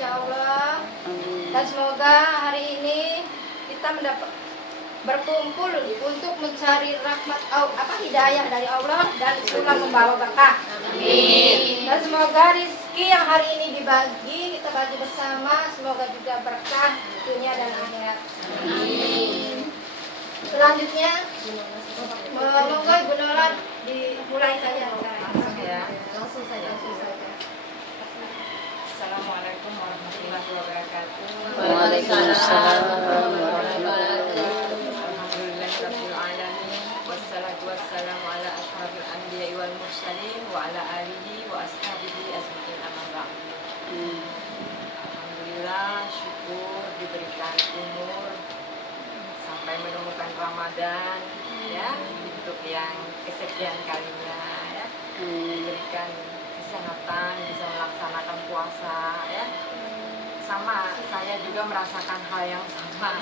Insya Allah. Dan semoga hari ini kita berkumpul untuk mencari rahmat hidayah dari Allah dan itulah membawa berkah. Amin. Dan semoga rezeki yang hari ini dibagi kita bagi bersama, semoga juga berkah dunia dan akhirat. Amin. Selanjutnya, monggo Ibu Nora dimulai saja. Langsung saja. Assalamualaikum warahmatullahi wabarakatuh. Waalaikumsalam warahmatullahi wabarakatuh. Alhamdulillahirabbil alamin wassalatu wassalamu ala asyrafil anbiya'i wal mursalin wa ala alihi wa ashabihi ajmain amma ba'd. Alhamdulillah, syukur diberikan umur sampai menemukan Ramadan ya, untuk yang kesekian kalinya ya. Diberikan kesehatan, bisa melaksanakan puasa ya. Sama, saya juga merasakan hal yang sama.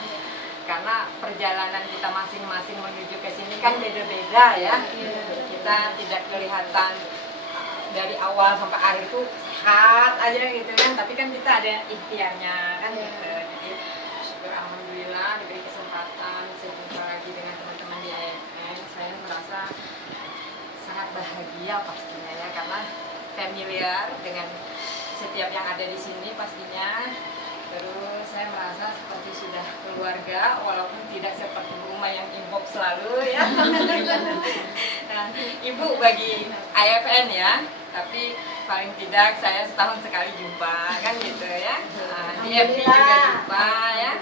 Karena perjalanan kita masing-masing menuju ke sini kan beda-beda ya. Kita tidak kelihatan dari awal sampai akhir itu sehat aja gitu kan, tapi kan kita ada ikhtiarnya kan gitu. Jadi syukur alhamdulillah diberi kesempatan berjumpa lagi dengan teman-teman di AFN. Saya merasa sangat bahagia pastinya ya, karena familiar dengan setiap yang ada di sini pastinya. Terus saya merasa seperti sudah keluarga, walaupun tidak seperti rumah yang ibu selalu ya. Nah, ibu bagi AFN ya, tapi paling tidak saya setahun sekali jumpa kan gitu ya. Di FB juga jumpa ya.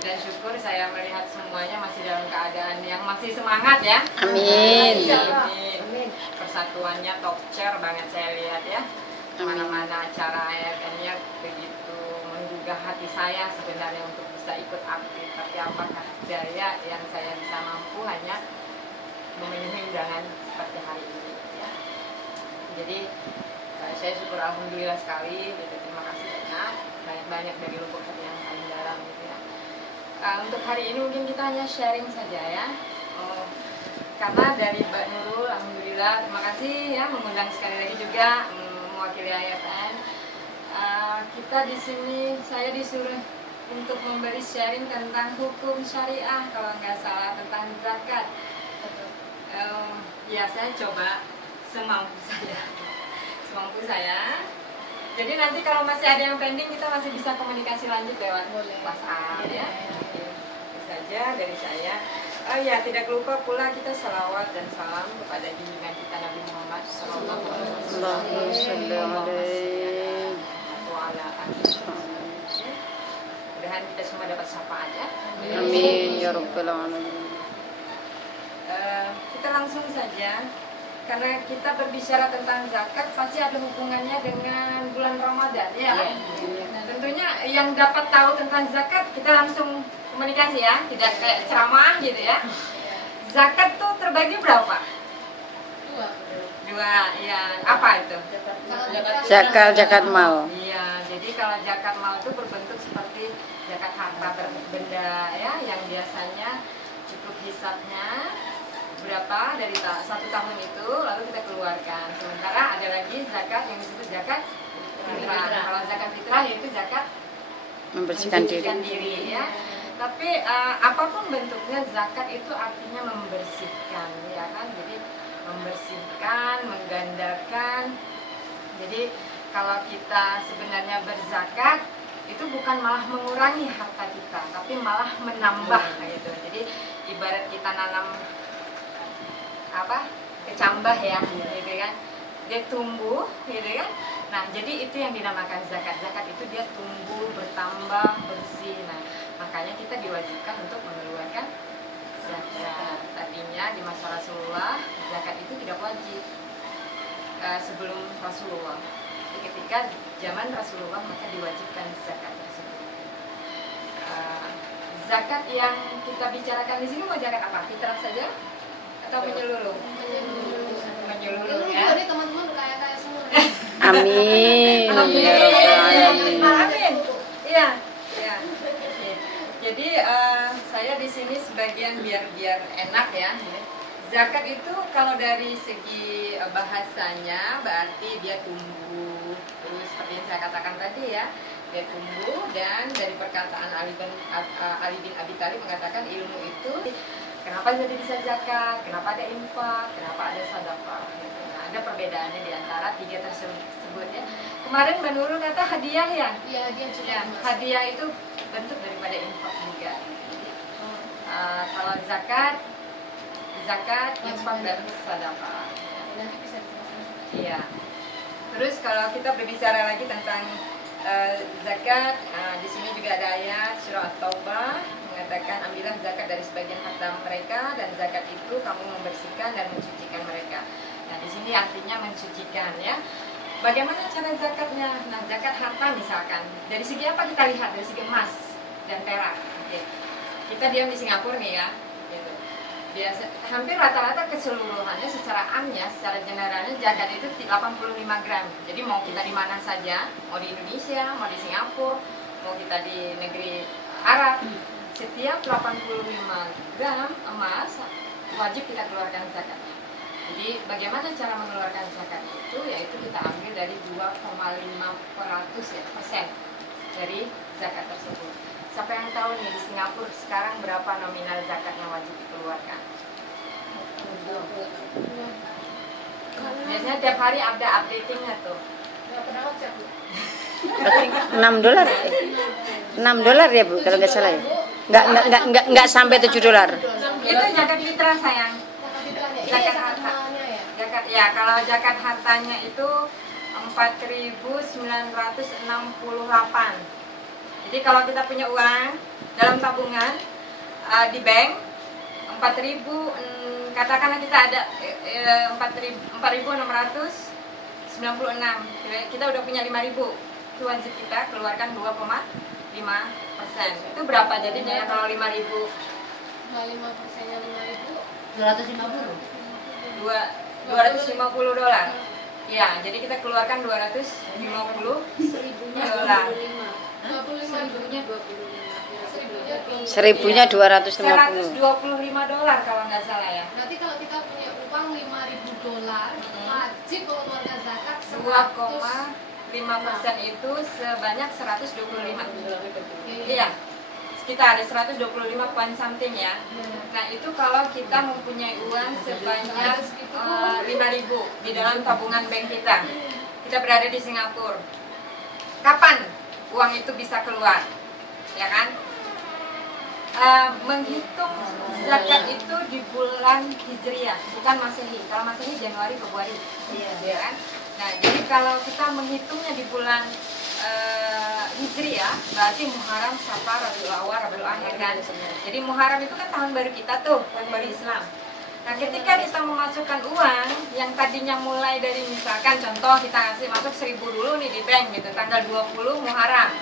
Dan syukur saya melihat semuanya masih dalam keadaan yang masih semangat ya. Amin. Amin. Persatuannya top chair banget saya lihat ya. Mana-mana acara AFN-nya begitu menggugah hati saya sebenarnya untuk bisa ikut aktif. Tapi apakah daya yang saya bisa mampu hanya memenuhi undangan seperti hari ini ya. Jadi saya syukur alhamdulillah sekali gitu. Terima kasih banyak dari lubuk hati yang paling dalam gitu ya. Untuk hari ini mungkin kita hanya sharing saja ya. Karena dari Mbak Nurul, alhamdulillah, terima kasih ya mengundang sekali lagi juga mewakili AFN. Kita di sini, saya disuruh untuk memberi sharing tentang hukum syariah kalau nggak salah, tentang zakat. Ya saya coba semampu saya. Jadi nanti kalau masih ada yang pending kita masih bisa komunikasi lanjut lewat WhatsApp ya. Saja dari saya. Oh ya, tidak lupa pula kita salawat dan salam kepada junjungan kita Nabi Muhammad sallallahu alaihi wasallam. Mudah-mudahan kita semua dapat syafaat ya. Amin ya rabbal alamin. Kita langsung saja, karena kita berbicara tentang zakat pasti ada hubungannya dengan bulan Ramadan ya. Tentunya yang dapat tahu tentang zakat kita langsung komunikasi ya, tidak kayak ceramah gitu ya. Zakat tuh terbagi berapa? Dua, ya. Apa itu? Zakat mal. Iya, jadi kalau zakat mal itu berbentuk seperti zakat harta benda ya, yang biasanya cukup hisabnya berapa dari satu tahun itu lalu kita keluarkan. Sementara ada lagi zakat yang disebut zakat fitrah. Kalau zakat fitrah yaitu zakat Membersihkan diri ya. Tapi apapun bentuknya zakat itu artinya membersihkan ya kan. Jadi membersihkan, menggandakan. Jadi kalau kita sebenarnya berzakat itu bukan malah mengurangi harta kita, tapi malah menambah gitu. Jadi ibarat kita nanam kecambah ya gitu kan. Dia tumbuh gitu kan. Nah, jadi itu yang dinamakan zakat. Zakat itu dia tumbuh, bertambah, bersih. Nah, makanya kita diwajibkan untuk mengeluarkan zakat. Tadinya di masa Rasulullah, zakat itu tidak wajib sebelum Rasulullah. Jadi ketika zaman Rasulullah maka diwajibkan zakat tersebut. Zakat yang kita bicarakan di sini mau zakat apa? Fitrah saja atau menyeluruh? Menyeluruh ya. Jadi teman-teman kaya-kaya semua. Amin. Amin. Iya. Jadi saya di sini sebagian biar enak ya. Zakat itu kalau dari segi bahasanya berarti dia tumbuh, terus seperti yang saya katakan tadi ya, dia tumbuh. Dan dari perkataan Ali bin Abi Thalib mengatakan ilmu itu kenapa jadi bisa zakat, kenapa ada infak, kenapa ada sedekah. Gitu. Nah, ada perbedaannya di antara tiga tersebut ya. Kemarin Mbak Nurul kata hadiah ya? Iya, hadiah juga. Ya, hadiah itu bentuk daripada infak juga. Kalau zakat, infak dan sedekah. Nanti bisa dijelaskan. Iya. Terus kalau kita berbicara lagi tentang zakat, di sini juga ada ayat surah At-Taubah mengatakan ambillah zakat dari sebagian harta mereka dan zakat itu kamu membersihkan dan mensucikan mereka. Nah, di sini artinya mensucikan ya. Bagaimana cara zakatnya? Nah, zakat harta misalkan dari segi apa kita lihat? Dari segi emas dan perak. Oke. Kita diam di Singapura nih ya. Gitu. Biasa, hampir rata-rata keseluruhannya secara amnya, secara generalnya zakat itu 85 gram. Jadi mau kita di mana saja, mau di Indonesia, mau di Singapura, mau kita di negeri Arab, setiap 85 gram emas wajib kita keluarkan zakatnya. Jadi bagaimana cara mengeluarkan zakat itu? Yaitu kita ambil dari 2,5% ya, persen dari zakat tersebut. Siapa yang tahu nih di Singapura sekarang berapa nominal zakat yang wajib dikeluarkan? Biasanya tiap hari ada updatingnya tuh. $6 $6 ya Bu kalau nggak salah ya. Nggak sampai $7. Itu zakat fitrah sayang. Zakat harta. Zakat ya, kalau zakat hartanya itu 4.968. Jadi kalau kita punya uang dalam tabungan di bank 4.000, katakanlah kita ada 4.696, kita udah punya 5.000, itu wajib kita keluarkan 2,5%. Itu berapa jadinya ya kalau 5.000? 5%-nya 5.000, $250. Ya, jadi kita keluarkan $250. 1.000-nya $250. $125 kalau nggak salah ya. Berarti kalau kita punya uang $5.000, wajib kalau keluarga zakat 2,5% itu sebanyak 125. Iya, sekitar 125 poin something ya. Nah itu kalau kita mempunyai uang sebanyak 5.000 di dalam tabungan bank kita. Kita berada di Singapura. Kapan uang itu bisa keluar? Ya kan? Menghitung zakat itu di bulan Hijriah, bukan Masehi. Kalau Masehi Januari, Februari, ya kan? Nah, jadi kalau kita menghitungnya di bulan Hijriah, berarti Muharram, Safar, Rabiul Awal, Rabiul Akhir kan? Jadi Muharram itu kan tahun baru kita tuh, tahun baru Islam. Nah, ketika kita memasukkan uang yang tadinya mulai dari misalkan contoh kita kasih masuk 1.000 dulu nih di bank gitu, tanggal 20 Muharram.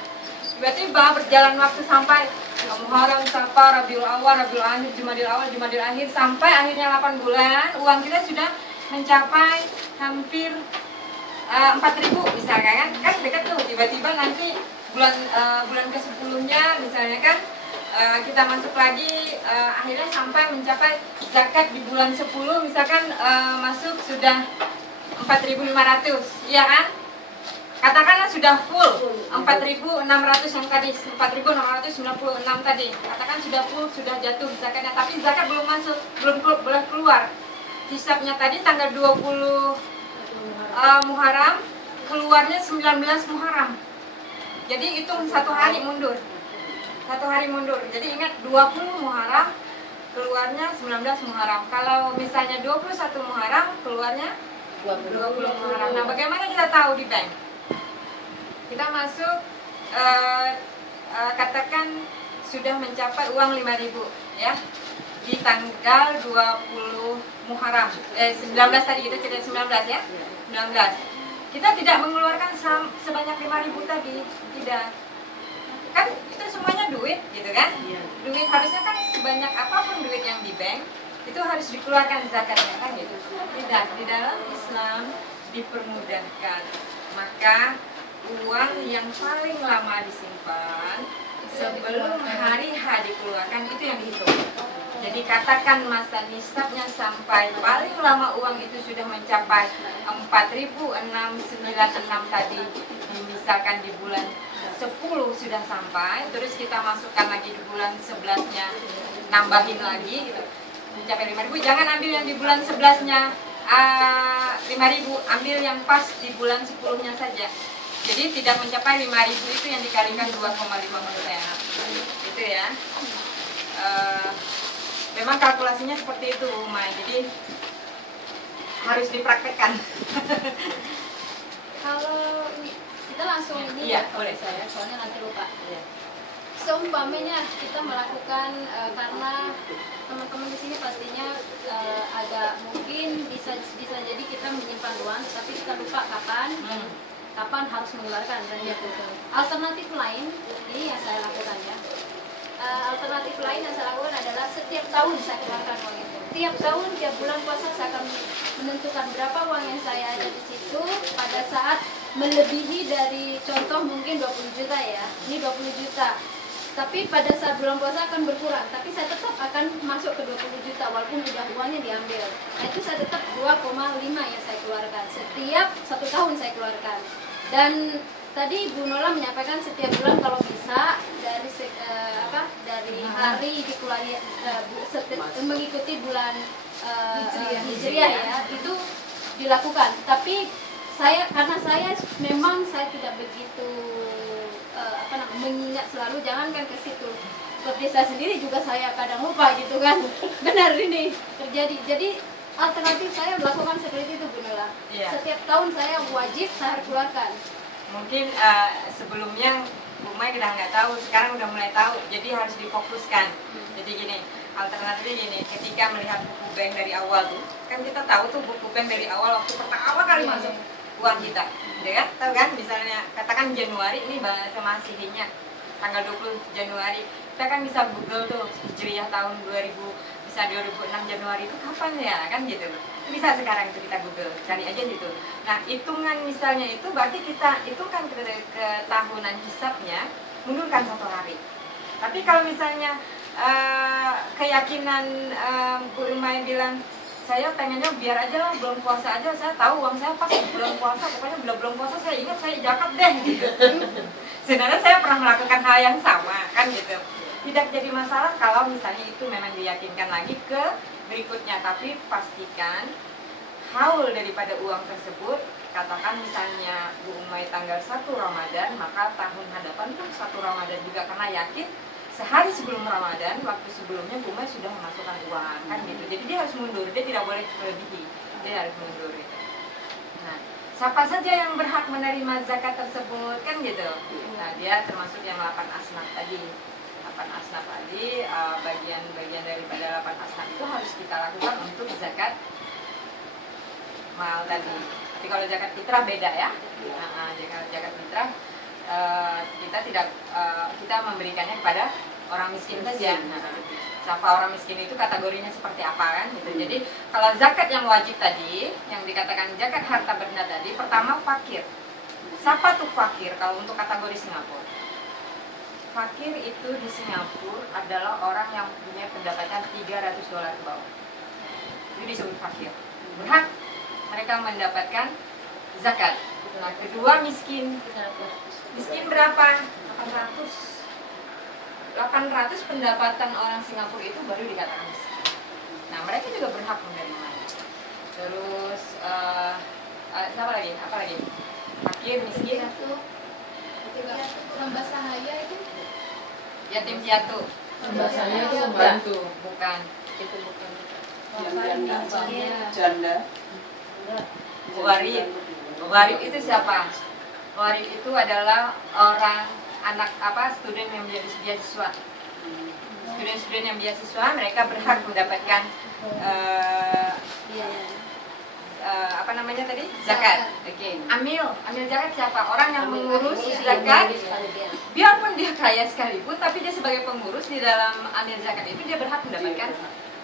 Tiba-tiba berjalan waktu sampai Muharram, Safar, Rabiul Awal, Rabiul Akhir, Jumadil Awal, Jumadil Akhir, sampai akhirnya 8 bulan, uang kita sudah mencapai hampir 4.000 misalkan kan dekat tuh. Tiba-tiba nanti bulan ke-10-nya misalnya kan kita masuk lagi, akhirnya sampai mencapai zakat di bulan 10 misalkan masuk sudah 4.500, iya kan? Katakanlah sudah full 4.600 yang tadi, 4.696 tadi. Katakan sudah full, sudah jatuh zakatnya, tapi zakat belum masuk, belum boleh keluar. Hisabnya tadi tanggal 20 Muharram, keluarnya 19 Muharram. Jadi hitung 1 hari mundur. 1 hari mundur. Jadi ingat 20 Muharram keluarnya 19 Muharram. Kalau misalnya 21 Muharram keluarnya 20 Muharram. Nah, bagaimana kita tahu di bank? Kita masuk katakan sudah mencapai uang 5.000 ya. Di tanggal 20 Muharram 19 tadi kita cerita 19 ya. 19. Kita tidak mengeluarkan sebanyak 5.000 tadi, tidak. Kan itu semuanya duit gitu kan? Duit harusnya kan sebanyak apapun duit yang di bank itu harus dikeluarkan zakatnya kan gitu. Tidak, di dalam Islam dipermudahkan. Maka uang yang paling lama disimpan sebelum hari H dikeluarkan itu yang dihitung. Jadi katakan masa nisabnya sampai paling lama uang itu sudah mencapai 4.696 tadi, misalkan di bulan 10 sudah sampai, terus kita masukkan lagi di bulan 11-nya, nambahin lagi gitu, mencapai 5.000, jangan ambil yang di bulan 11-nya 5.000, ambil yang pas di bulan 10-nya saja. Jadi tidak mencapai 5.000 itu yang dikalikan 2,5 menurut saya. Itu ya. Memang kalkulasinya seperti itu, Umay. Jadi harus dipraktekkan. Kalau kita langsung ini Iya, ya, boleh. saya, soalnya nanti lupa. Iya. Seumpamanya kita melakukan karena teman-teman di sini pastinya agak mungkin bisa jadi kita menyimpan uang, tapi kita lupa kapan harus mengeluarkan dan gitu. Alternatif lain ini yang saya lakukan ya. Alternatif lain yang saya lakukan adalah setiap tahun saya keluarkan uang itu. Tiap tahun, tiap bulan puasa saya akan menentukan berapa uang yang saya ada di situ pada saat melebihi dari contoh mungkin 20 juta ya. Ini 20 juta. Tapi pada saat bulan puasa akan berkurang, tapi saya tetap akan masuk ke 20 juta walaupun udah uangnya diambil. Nah, itu saya tetap 2,5 yang saya keluarkan. Setiap 1 tahun saya keluarkan. Dan tadi Bu Nola menyampaikan setiap bulan kalau bisa dari dari hari dikeluari mengikuti bulan Hijriah ya, itu dilakukan. Tapi karena saya memang tidak begitu mengingat selalu, jangankan ke situ, seperti saya sendiri juga saya kadang lupa gitu kan. Benar ini terjadi. Jadi alternatif saya melakukan seperti itu Bu Nola. Iya. Setiap tahun saya wajib saya harus keluarkan. Mungkin sebelumnya Bu Mai udah nggak tahu, sekarang udah mulai tahu, jadi harus difokuskan. Jadi gini, alternatifnya gini, ketika melihat buku bank dari awal tuh, kan kita tahu tuh buku bank dari awal waktu pertama kali masuk uang kita, gitu kan? Tahu kan? Misalnya katakan Januari, ini bahasa Masihnya tanggal 20 Januari, kita kan bisa Google tuh Hijriah tahun 2000, bisa 2006 Januari itu kapan ya, kan gitu. Bisa sekarang itu kita Google, cari aja gitu. Nah, hitungan misalnya itu berarti kita itu kan ke tahunan hisabnya mundurkan 1 hari. Tapi kalau misalnya keyakinan Bu Irmai bilang, saya pengennya biar aja lah belum puasa aja, saya tahu uang saya pas belum puasa, pokoknya belum puasa saya ingat saya zakat deh gitu. Sebenarnya saya pernah melakukan hal yang sama kan gitu. Tidak jadi masalah kalau misalnya itu memang diyakinkan lagi ke berikutnya, tapi pastikan haul daripada uang tersebut. Katakan misalnya Bu Umay tanggal 1 Ramadan, maka tahun hadapan pun 1 Ramadan juga, karena yakin sehari sebelum Ramadan, waktu sebelumnya Bu Umay sudah memasukkan uang kan gitu. Jadi dia harus mundur, dia tidak boleh melebihi, dia harus mundur gitu. Nah, siapa saja yang berhak menerima zakat tersebut kan gitu. Nah, dia termasuk yang 8 asnaf tadi. 8 asnaf tadi, bagian-bagian daripada 8 asnaf itu harus kita lakukan untuk zakat mal tadi. Tapi kalau zakat fitrah beda ya. Nah, zakat fitrah kita tidak kita memberikannya kepada orang miskin saja. Nah, siapa orang miskin itu kategorinya seperti apa kan gitu. Jadi kalau zakat yang wajib tadi, yang dikatakan zakat harta benda tadi, pertama fakir. Siapa tuh fakir kalau untuk kategori Singapura? Fakir itu di Singapura adalah orang yang punya pendapatan $300 ke bawah. Itu disebut fakir. Berhak mereka mendapatkan zakat. Nah, kedua miskin. Miskin berapa? 800 pendapatan orang Singapura itu baru dikatakan miskin. Nah, mereka juga berhak menerima. Terus siapa lagi? Apa lagi? Fakir, miskin. Hamba sahaya itu Yatim piatu. Bahasanya itu membantu. Bukan. Itu bukan. Iya. Janda. Gharib. Gharib itu siapa? Gharib itu adalah orang anak student yang beasiswa. Student-student yang beasiswa, mereka berhak mendapatkan zakat. Oke. Amil zakat siapa? Orang yang mengurus zakat. Biarpun dia kaya sekalipun, tapi dia sebagai pengurus di dalam amil zakat itu dia berhak mendapatkan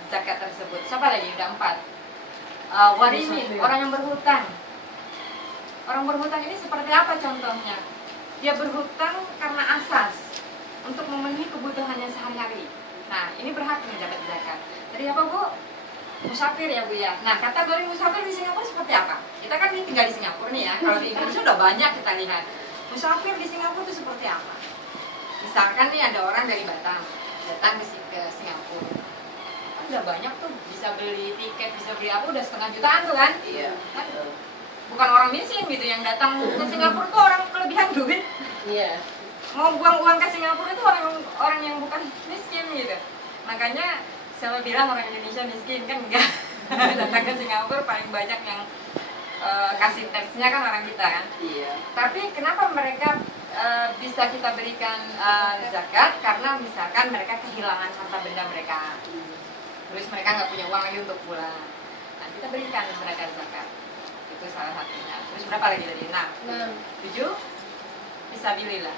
zakat tersebut. Siapa lagi? Udah 4. Warimin, orang yang berhutang. Orang berhutang ini seperti apa contohnya? Dia berhutang karena asas untuk memenuhi kebutuhannya sehari-hari. Nah, ini berhak mendapat zakat. Tadi apa, Bu? Musafir ya, Bu ya. Nah, kategori musafir di Singapura seperti apa? Kita kan ini tinggal di Singapura nih ya. Kalau di Indonesia udah banyak kita lihat. Musafir di Singapura itu seperti apa? Misalkan nih ada orang dari Batam datang ke Singapura, kan udah banyak tuh, bisa beli tiket, bisa beli apa, udah 1,5 jutaan tuh kan? Iya. Kan bukan orang miskin gitu yang datang ke Singapura tuh orang kelebihan duit. Iya. Mau buang uang ke Singapura itu orang yang bukan miskin gitu. Makanya siapa bilang orang Indonesia miskin, kan enggak. Datang ke Singapura paling banyak yang kasih taxnya kan orang kita kan. Iya. Tapi kenapa mereka bisa kita berikan zakat? Karena misalkan mereka kehilangan harta benda mereka, terus mereka nggak punya uang lagi untuk pulang, nah kita berikan mereka zakat. Itu salah satunya. Terus berapa lagi tadi? 6, 7 fisabilillah.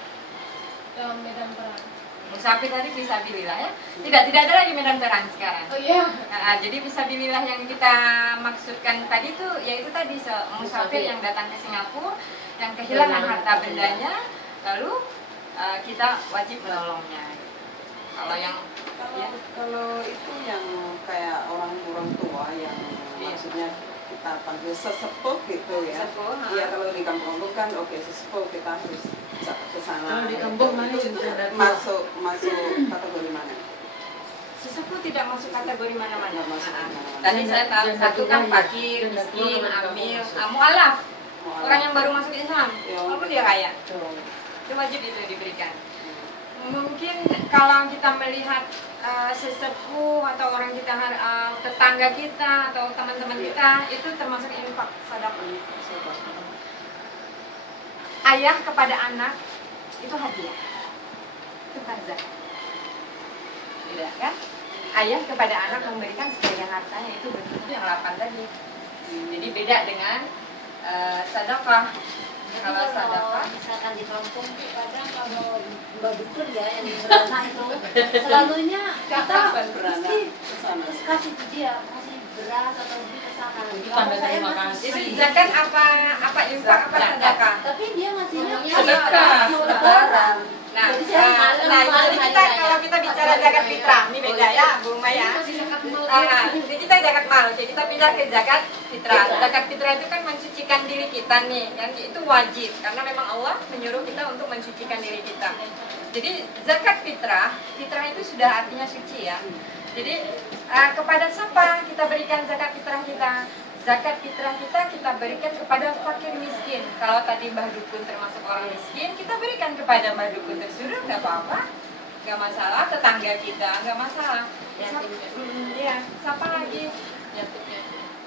Medan perang. Musafir tadi fisabilillah ya. Tidak ada lagi medan perang sekarang. Oh iya. Nah, jadi fisabilillah yang kita maksudkan tadi tuh yaitu tadi musafir yang datang ke Singapura yang kehilangan harta bendanya, lalu kita wajib menolongnya. Kalau yang Kalau itu yang kayak orang tua yang maksudnya kita panggil sesepuh gitu ya. Sesepuh, Iya, kalau di kampung kan oke sesepuh kita harus ke sana. Kalau di kampung mana itu itu ada tua? masuk kategori mana? sesepuh tidak masuk kategori mana-mana. Nggak masuk mana-mana. Tadi saya tahu satu kan fakir, miskin, amil, mualaf. Orang yang baru masuk Islam, walaupun dia kaya, itu wajib itu diberikan. Mungkin kalau kita melihat sesepuh atau orang kita, tetangga kita atau teman-teman kita, itu termasuk infak sedekah. Ayah kepada anak itu hadiah, itu kan zakat. Tidak kan? Ayah kepada anak memberikan sebagian hartanya, itu bentuknya yang 8 tadi. Jadi beda dengan sedekah. Kalau sedekah misalkan di kampung tuh kadang kalau mbak dukun ya yang beranak itu selalunya kita mesti kasih dia kasih beras atau duit ke sana. Tanda terima kasih. itu zakat apa infak apa sedekah? Tapi dia ngasihnya Sedekah. mau lebaran. Nah, Jadi saya jadi kita kalau kita bicara zakat fitrah, ini beda ya, Bu Maya. Jadi kita zakat mal, jadi kita pindah ke zakat fitrah. Zakat fitrah itu kan mensucikan diri kita nih, yang itu wajib karena memang Allah menyuruh kita untuk mensucikan diri kita. Jadi zakat fitrah itu sudah artinya suci ya. Jadi kepada siapa kita berikan zakat fitrah kita? Zakat fitrah kita berikan kepada fakir miskin. Kalau tadi Mbah Dukun termasuk orang miskin, kita berikan kepada Mbah Dukun tersebut, nggak apa-apa, nggak masalah. Tetangga kita nggak masalah. Iya, siapa lagi?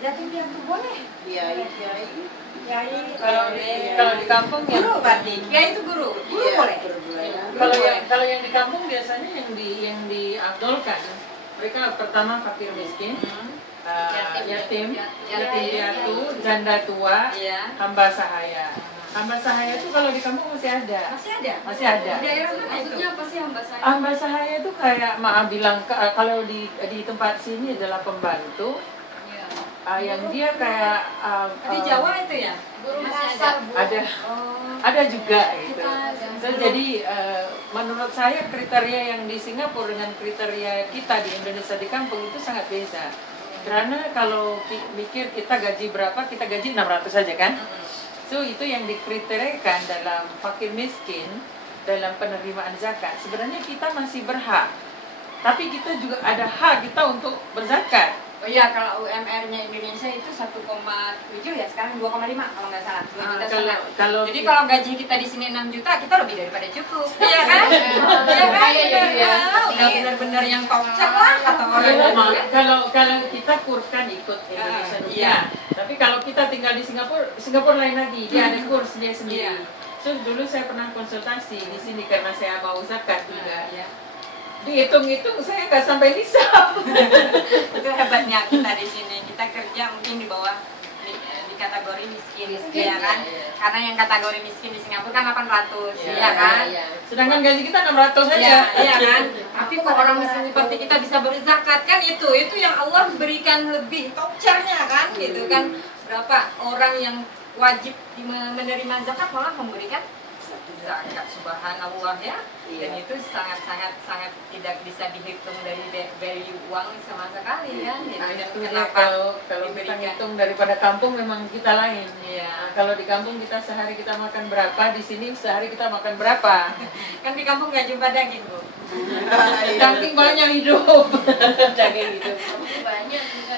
Yatim piatu boleh. Kiai. Kalau di kampung ya. Guru berarti, kiai itu guru Iya, boleh. Kalau yang di kampung biasanya yang diabdolkan, mereka pertama fakir miskin, yatim piatu, janda tua, Iya. hamba sahaya. Hamba sahaya itu kalau di kampung masih ada. Masih ada. Ada. Di daerah mana itu? Maksudnya apa sih hamba saya? Hamba sahaya itu kayak maaf bilang kalau di tempat sini adalah pembantu yang dia kayak Di Jawa itu ya? Guru Masih dasar, Bu. ada ada juga gitu. So, jadi menurut saya kriteria yang di Singapura dengan kriteria kita di Indonesia di kampung itu sangat beda. Karena kalau mikir kita gaji berapa, kita gaji 600 saja kan. So itu yang dikriteriakan dalam fakir miskin, dalam penerimaan zakat. Sebenarnya kita masih berhak, tapi kita juga ada hak kita untuk berzakat. Oh iya, kalau UMR-nya Indonesia itu 1,7 ya, sekarang 2,5 kalau nggak salah. 2 juta setengah. Jadi kalau gaji kita di sini 6 juta, kita lebih daripada cukup. Iya kan? Iya kan? Udah benar-benar yang tocak lah kata orang. Kalau kita kurkan ikut Indonesia iya. Tapi kalau kita tinggal di Singapura lain lagi, dia ada kurs dia sendiri. Iya. So dulu saya pernah konsultasi di sini karena saya mau zakat juga. Iya. Dihitung-hitung saya nggak sampai nisab. Itu hebatnya kita di sini. Kita kerja mungkin di bawah di kategori miskin, ya kan? Karena yang kategori miskin di Singapura kan 800, ya kan? Sedangkan gaji kita 600 saja. Iya kan? Tapi kok orang miskin seperti kita bisa berzakat kan itu yang Allah berikan lebih topcernya kan gitu kan? Berapa orang yang wajib menerima zakat malah memberikan zakat subhanallah ya. Iya. Dan itu sangat tidak bisa dihitung dari value uang sama sekali kan. Nah, Dan itu dia kenapa kalau kita diberikan? hitung daripada kampung memang kita lain. Iya. Nah, kalau di kampung kita sehari kita makan berapa, di sini sehari kita makan berapa. Kan di kampung nggak jumpa daging Bu. Daging banyak hidup. Daging gitu. Banyak.